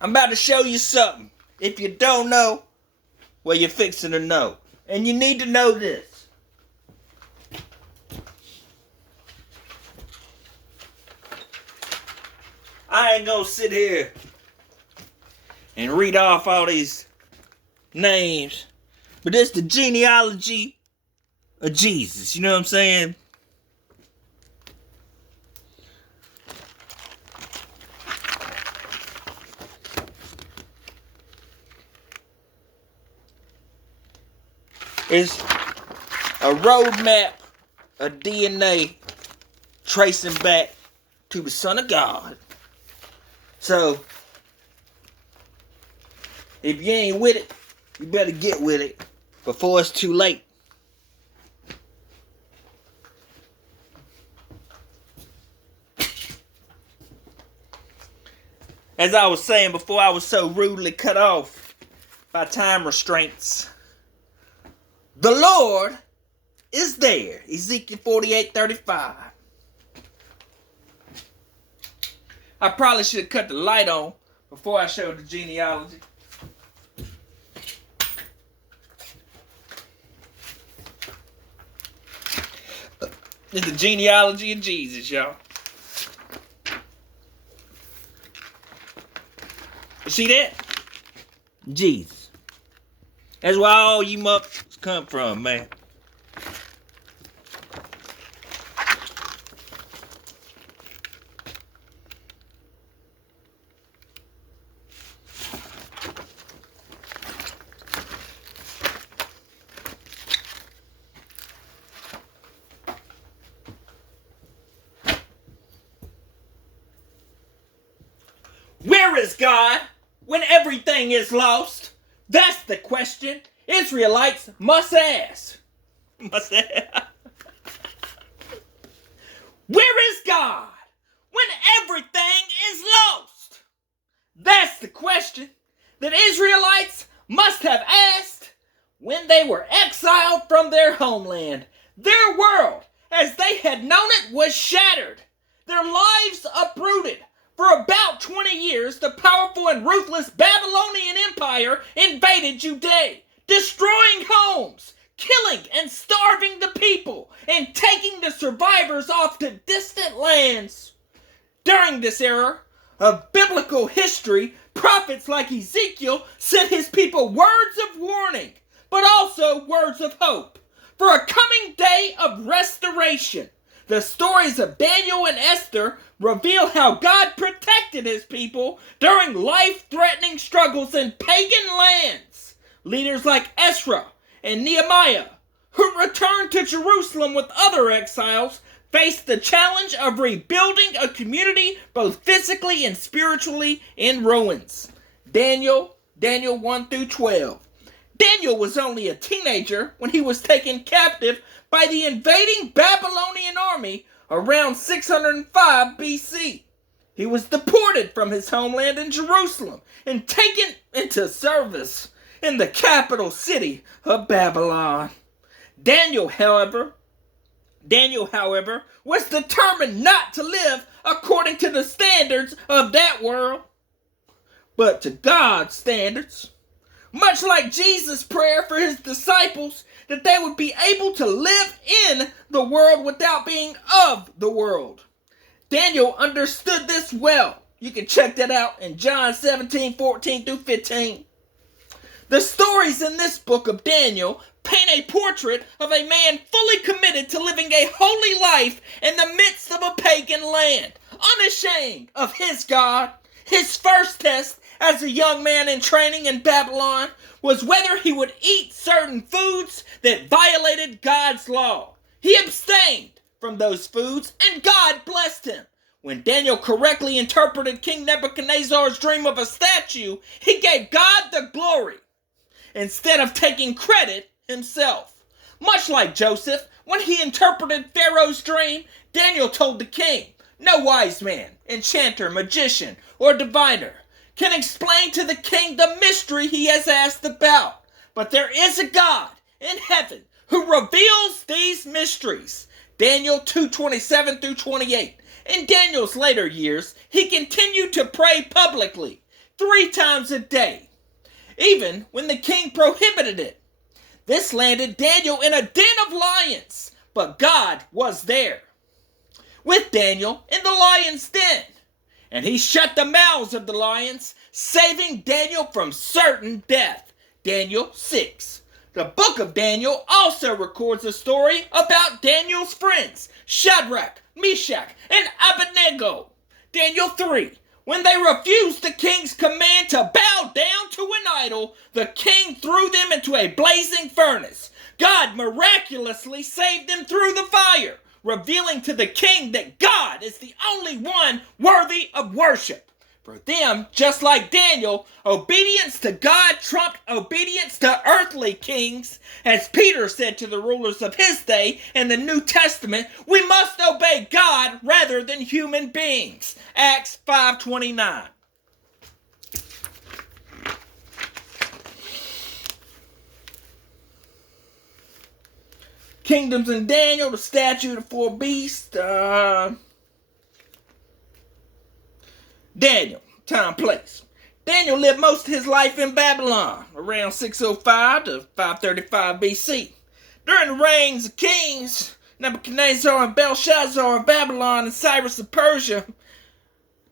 I'm about to show you something. If you don't know, well, you're fixing to know. And you need to know this. I ain't gonna sit here and read off all these names, but it's the genealogy of Jesus. You know what I'm saying? It's a roadmap of DNA tracing back to the Son of God. So, if you ain't with it, you better get with it before it's too late. As I was saying before, I was so rudely cut off by time restraints. The Lord is there. Ezekiel 48:35. I probably should have cut the light on before I showed the genealogy. It's the genealogy of Jesus, y'all. You see that? Jesus. That's where all you mups come from, man. Where is God when everything is lost? That's the question Israelites must ask. Where is God when everything is lost? That's the question that Israelites must have asked when they were exiled from their homeland. Their world, as they had known it, was shattered. Their lives uprooted. For about 20 years, the powerful and ruthless Babylonian Empire invaded Judea, destroying homes, killing and starving the people, and taking the survivors off to distant lands. During this era of biblical history, prophets like Ezekiel sent his people words of warning, but also words of hope for a coming day of restoration. The stories of Daniel and Esther reveal how God protected his people during life-threatening struggles in pagan lands. Leaders like Ezra and Nehemiah, who returned to Jerusalem with other exiles, faced the challenge of rebuilding a community both physically and spiritually in ruins. Daniel 1 through 12. Daniel was only a teenager when he was taken captive by the invading Babylonian army around 605 BC. He was deported from his homeland in Jerusalem and taken into service in the capital city of Babylon. Daniel, however, was determined not to live according to the standards of that world, but to God's standards. Much like Jesus' prayer for his disciples, that they would be able to live in the world without being of the world. Daniel understood this well. You can check that out in John 17:14 through 15. The stories in this book of Daniel paint a portrait of a man fully committed to living a holy life in the midst of a pagan land, unashamed of his God. His first test as a young man in training in Babylon was whether he would eat certain foods that violated God's law. He abstained from those foods, and God blessed him. When Daniel correctly interpreted King Nebuchadnezzar's dream of a statue, he gave God the glory instead of taking credit himself. Much like Joseph, when he interpreted Pharaoh's dream, Daniel told the king, "No wise man, enchanter, magician, or diviner can explain to the king the mystery he has asked about. But there is a God in heaven who reveals these mysteries." Daniel 2:27 through 28. In Daniel's later years, he continued to pray publicly, 3 times a day, even when the king prohibited it. This landed Daniel in a den of lions, but God was there with Daniel in the lion's den, and he shut the mouths of the lions, saving Daniel from certain death. Daniel 6. The book of Daniel also records a story about Daniel's friends, Shadrach, Meshach, and Abednego. Daniel 3. When they refused the king's command to bow down to an idol, the king threw them into a blazing furnace. God miraculously saved them through the fire, revealing to the king that God is the only one worthy of worship. For them, just like Daniel, obedience to God trumped obedience to earthly kings. As Peter said to the rulers of his day in the New Testament, we must obey God rather than human beings. Acts 5:29. Kingdoms in Daniel, the statue of the 4 beasts. Daniel, time, place. Daniel lived most of his life in Babylon, around 605 to 535 BC. During the reigns of kings Nebuchadnezzar and Belshazzar of Babylon and Cyrus of Persia,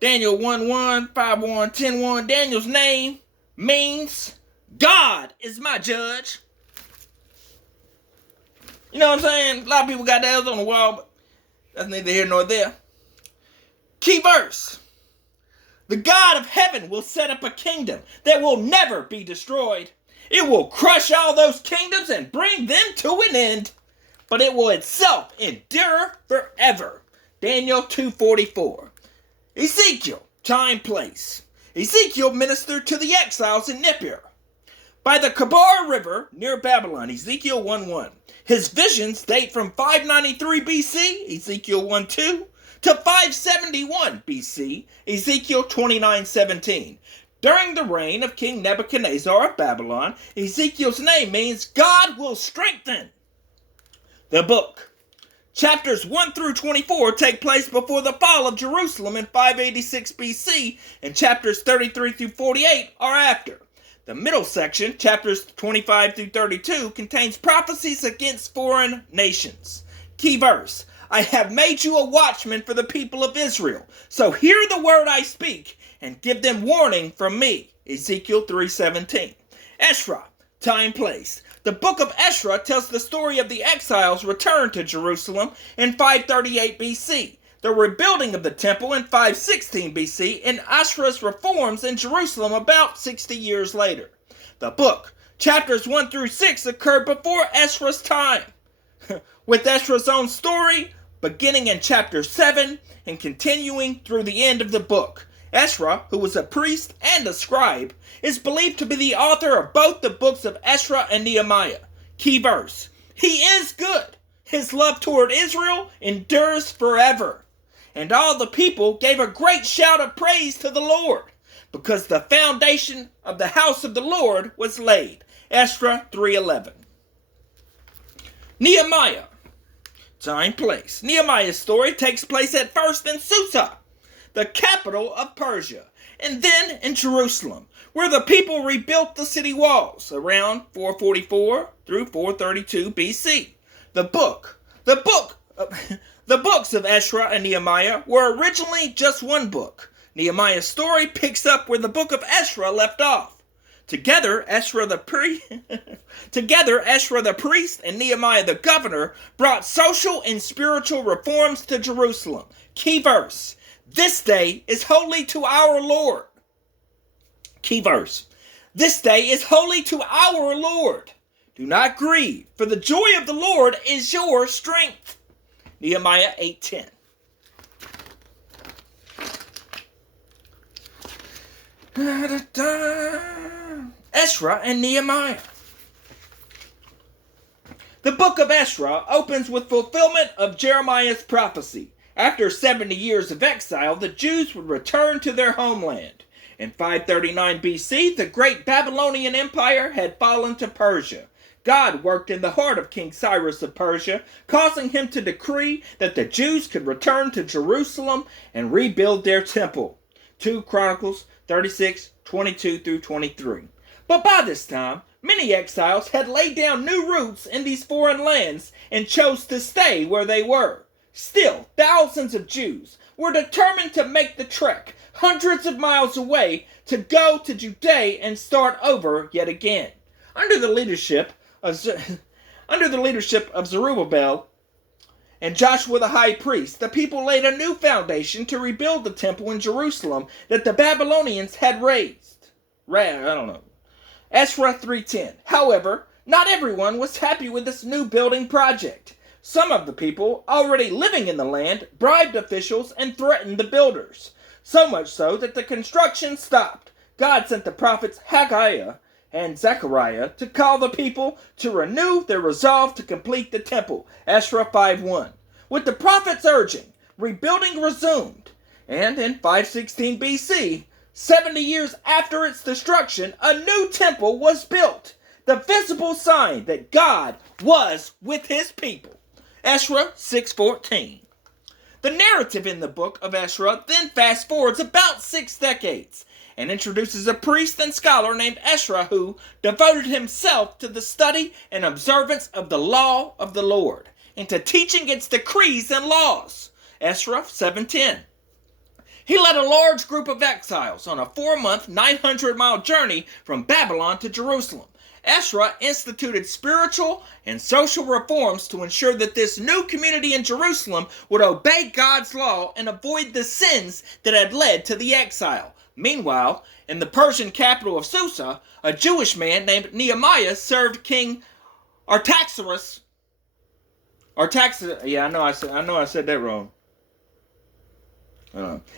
Daniel 1:1, 5:1, 10:1, Daniel's name means God is my judge. You know what I'm saying? A lot of people got those on the wall, but that's neither here nor there. Key verse. The God of heaven will set up a kingdom that will never be destroyed. It will crush all those kingdoms and bring them to an end, but it will itself endure forever. Daniel 2:44. Ezekiel, time, place. Ezekiel ministered to the exiles in Nippur by the Kabar River near Babylon, Ezekiel 1:1. His visions date from 593 BC, Ezekiel 1:2, to 571 BC, Ezekiel 29:17. During the reign of King Nebuchadnezzar of Babylon, Ezekiel's name means God will strengthen. The book. Chapters 1 through 24 take place before the fall of Jerusalem in 586 BC, and chapters 33 through 48 are after. The middle section, chapters 25 through 32, contains prophecies against foreign nations. Key verse. I have made you a watchman for the people of Israel. So hear the word I speak and give them warning from me. Ezekiel 3:17. Ezra, time, place. The book of Ezra tells the story of the exiles' return to Jerusalem in 538 BC, the rebuilding of the temple in 516 BC, and Ezra's reforms in Jerusalem about 60 years later. The book, chapters 1 through 6, occurred before Ezra's time, with Ezra's own story beginning in chapter 7 and continuing through the end of the book. Ezra, who was a priest and a scribe, is believed to be the author of both the books of Ezra and Nehemiah. Key verse. He is good. His love toward Israel endures forever. And all the people gave a great shout of praise to the Lord, because the foundation of the house of the Lord was laid. Ezra 3:11. Nehemiah. Time, place. Nehemiah's story takes place at first in Susa, the capital of Persia, and then in Jerusalem, where the people rebuilt the city walls around 444 through 432 BC. The books of Ezra and Nehemiah were originally just one book. Nehemiah's story picks up where the book of Ezra left off. Together, Ezra the priest and Nehemiah the governor brought social and spiritual reforms to Jerusalem. Key verse. This day is holy to our Lord. Key verse. This day is holy to our Lord. Do not grieve, for the joy of the Lord is your strength. Nehemiah 8:10. Ezra and Nehemiah. The book of Ezra opens with fulfillment of Jeremiah's prophecy. After 70 years of exile, the Jews would return to their homeland. In 539 BC, the great Babylonian Empire had fallen to Persia. God worked in the heart of King Cyrus of Persia, causing him to decree that the Jews could return to Jerusalem and rebuild their temple. 2 Chronicles 36:22 through 23. But by this time, many exiles had laid down new roots in these foreign lands and chose to stay where they were. Still, thousands of Jews were determined to make the trek hundreds of miles away to go to Judea and start over yet again. Under the leadership of Zerubbabel and Joshua the high priest, the people laid a new foundation to rebuild the temple in Jerusalem that the Babylonians had razed. Ezra 3:10. However, not everyone was happy with this new building project. Some of the people already living in the land bribed officials and threatened the builders, so much so that the construction stopped. God sent the prophets Haggai and Zechariah to call the people to renew their resolve to complete the temple. Ezra 5:1. With the prophets urging, rebuilding resumed, and in 516 BC, 70 years after its destruction, a new temple was built, the visible sign that God was with his people. Ezra 6:14. The narrative in the book of Ezra then fast forwards about 6 decades and introduces a priest and scholar named Ezra who devoted himself to the study and observance of the law of the Lord and to teaching its decrees and laws. Ezra 7:10. He led a large group of exiles on a 4-month, 900-mile journey from Babylon to Jerusalem. Ezra instituted spiritual and social reforms to ensure that this new community in Jerusalem would obey God's law and avoid the sins that had led to the exile. Meanwhile, in the Persian capital of Susa, a Jewish man named Nehemiah served King Artaxerxes. I know I said that wrong.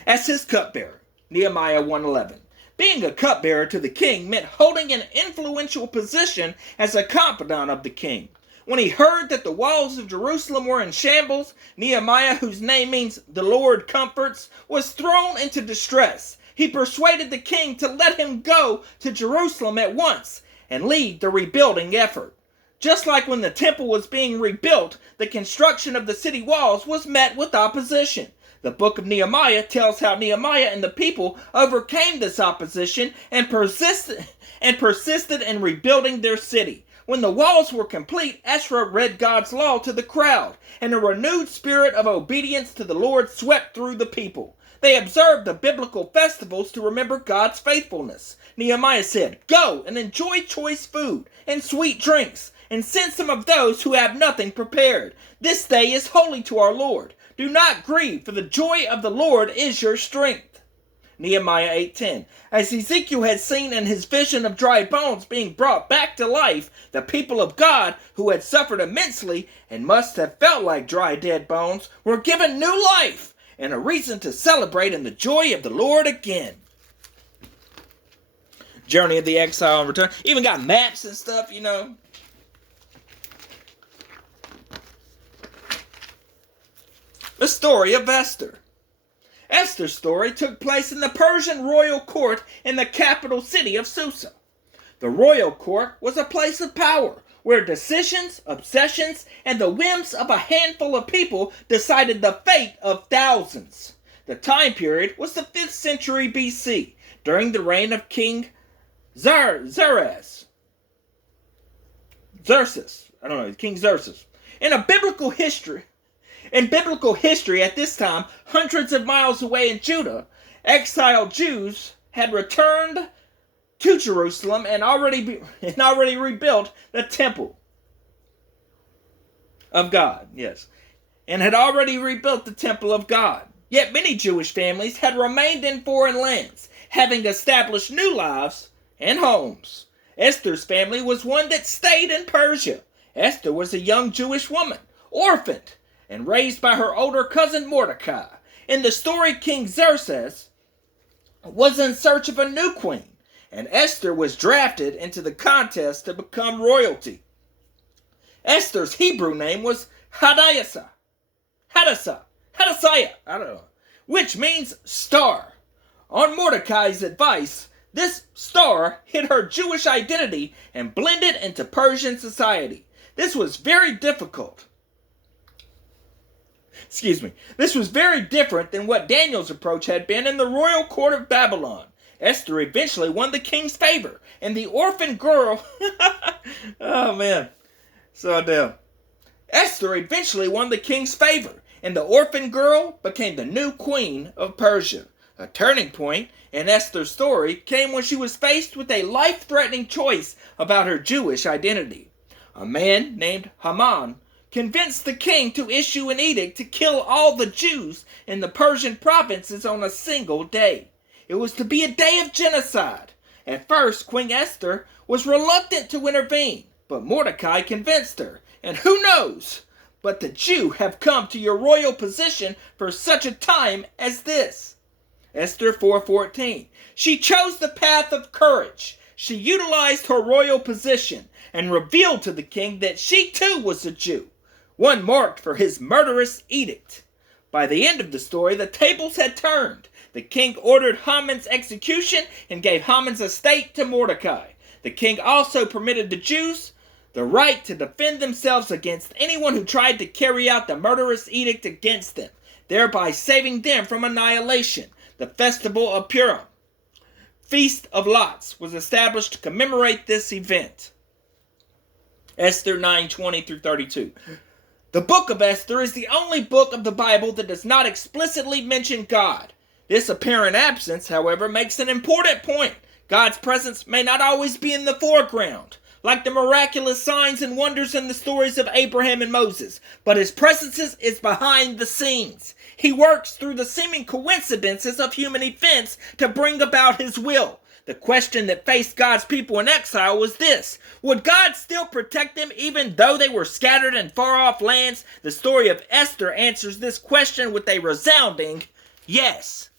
As his cupbearer. Nehemiah 1:11. Being a cupbearer to the king meant holding an influential position as a confidant of the king. When he heard that the walls of Jerusalem were in shambles, Nehemiah, whose name means the Lord comforts, was thrown into distress. He persuaded the king to let him go to Jerusalem at once and lead the rebuilding effort. Just like when the temple was being rebuilt, the construction of the city walls was met with opposition. The book of Nehemiah tells how Nehemiah and the people overcame this opposition and persisted in rebuilding their city. When the walls were complete, Ezra read God's law to the crowd, and a renewed spirit of obedience to the Lord swept through the people. They observed the biblical festivals to remember God's faithfulness. Nehemiah said, "Go and enjoy choice food and sweet drinks, and send some of those who have nothing prepared. This day is holy to our Lord. Do not grieve, for the joy of the Lord is your strength." Nehemiah 8:10. As Ezekiel had seen in his vision of dry bones being brought back to life, the people of God, who had suffered immensely and must have felt like dry, dead bones, were given new life and a reason to celebrate in the joy of the Lord again. Journey of the Exile and Return. Even got maps and stuff, you know. The story of Esther. Esther's story took place in the Persian royal court in the capital city of Susa. The royal court was a place of power where decisions, obsessions, and the whims of a handful of people decided the fate of thousands. The time period was the 5th century BC, during the reign of King Xerxes. King Xerxes. In biblical history at this time, hundreds of miles away in Judah, exiled Jews had returned to Jerusalem and already rebuilt the temple of God. Yes. And had already rebuilt the temple of God. Yet many Jewish families had remained in foreign lands, having established new lives and homes. Esther's family was one that stayed in Persia. Esther was a young Jewish woman, orphaned, and raised by her older cousin Mordecai. In the story, King Xerxes was in search of a new queen, and Esther was drafted into the contest to become royalty. Esther's Hebrew name was Hadassah, which means star. On Mordecai's advice, this star hid her Jewish identity and blended into Persian society. This was very difficult. This was very different than what Daniel's approach had been in the royal court of Babylon. Esther eventually won the king's favor, and the orphan girl... oh, man. So damn. Esther eventually won the king's favor, and the orphan girl became the new queen of Persia. A turning point in Esther's story came when she was faced with a life-threatening choice about her Jewish identity. A man named Haman convinced the king to issue an edict to kill all the Jews in the Persian provinces on a single day. It was to be a day of genocide. At first, Queen Esther was reluctant to intervene, but Mordecai convinced her. And who knows, but the Jew have come to your royal position for such a time as this. Esther 4:14. She chose the path of courage. She utilized her royal position and revealed to the king that she too was a Jew, one marked for his murderous edict. By the end of the story, the tables had turned. The king ordered Haman's execution and gave Haman's estate to Mordecai. The king also permitted the Jews the right to defend themselves against anyone who tried to carry out the murderous edict against them, thereby saving them from annihilation. The festival of Purim, Feast of Lots, was established to commemorate this event. Esther 9:20-32. The book of Esther is the only book of the Bible that does not explicitly mention God. This apparent absence, however, makes an important point. God's presence may not always be in the foreground, like the miraculous signs and wonders in the stories of Abraham and Moses, but his presence is behind the scenes. He works through the seeming coincidences of human events to bring about his will. The question that faced God's people in exile was this: would God still protect them even though they were scattered in far-off lands? The story of Esther answers this question with a resounding yes.